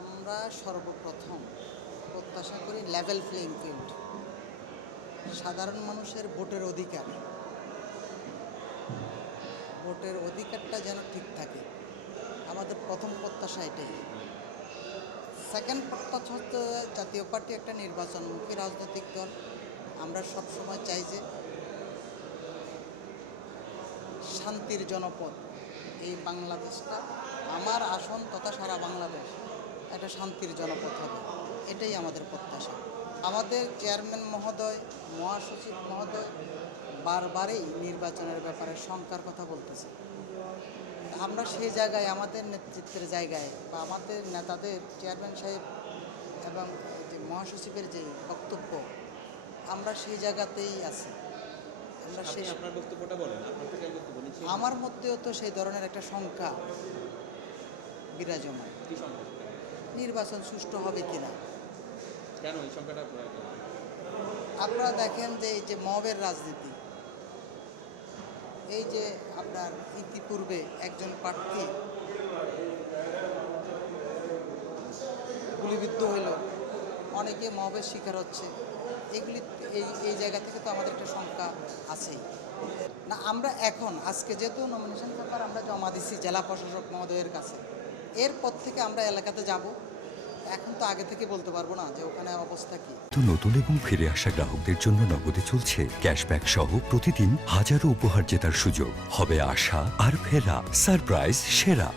আমরা সর্বপ্রথম প্রত্যাশা করি লেভেল প্লেইং ফিল্ড, সাধারণ মানুষের ভোটের অধিকারটা যেন ঠিক থাকে। আমাদের প্রথম প্রত্যাশা এটাই। সেকেন্ড প্রত্যাশা হচ্ছে জাতীয় পার্টি একটা নির্বাচনমুখী রাজনৈতিক দল। আমরা সবসময় চাই যে শান্তির জনপদ এই বাংলাদেশটা, আমার আসন তথা সারা বাংলাদেশ একটা শান্তির জনপদ হবে, এটাই আমাদের প্রত্যাশা। আমাদের চেয়ারম্যান মহোদয়, মহাসচিব মহোদয় বারবারই নির্বাচনের ব্যাপারে শঙ্কার কথা বলতেছে। আমরা সেই জায়গায়, আমাদের নেতৃত্বের জায়গায় বা আমাদের নেতাদের, চেয়ারম্যান সাহেব এবং যে মহাসচিবের যে বক্তব্য, আমরা সেই জায়গাতেই আছি। আমরা সেই আপনার বক্তব্যটা বলেন, আপনার থেকে বক্তব্য নিচ্ছি। আমার মধ্যেও তো সেই ধরনের একটা শঙ্কা বিরাজমান। কি সংখ্যা? নির্বাচন সুষ্ঠু হবে কিনা। কেন এই সংখ্যাটা? আপনারা দেখেন যে এই যে মবের রাজনীতি, এই যে আপনার ইতিপূর্বে একজন প্রার্থী গুলিবিদ্ধ হইল, অনেকে মবের শিকার হচ্ছে, এগুলি এই জায়গা থেকে তো আমাদের একটা শঙ্কা আছেই। না, আমরা এখন আজকে যেহেতু নমিনেশন পেপার আমরা জমা দিচ্ছি জেলা প্রশাসক মহোদয়ের কাছে, এরপর থেকে আমরা এলাকাতে যাব। এখন তো আগে থেকে বলতে পারবো না যে ওখানে অবস্থা কি। তো নতুন এবং ফিরে আসা গ্রাহকদের জন্য নগদে চলছে ক্যাশব্যাক সহ প্রতিদিন হাজারো উপহার জেতার সুযোগ। হবে আশা আর ফেরা, সারপ্রাইজ সেরা।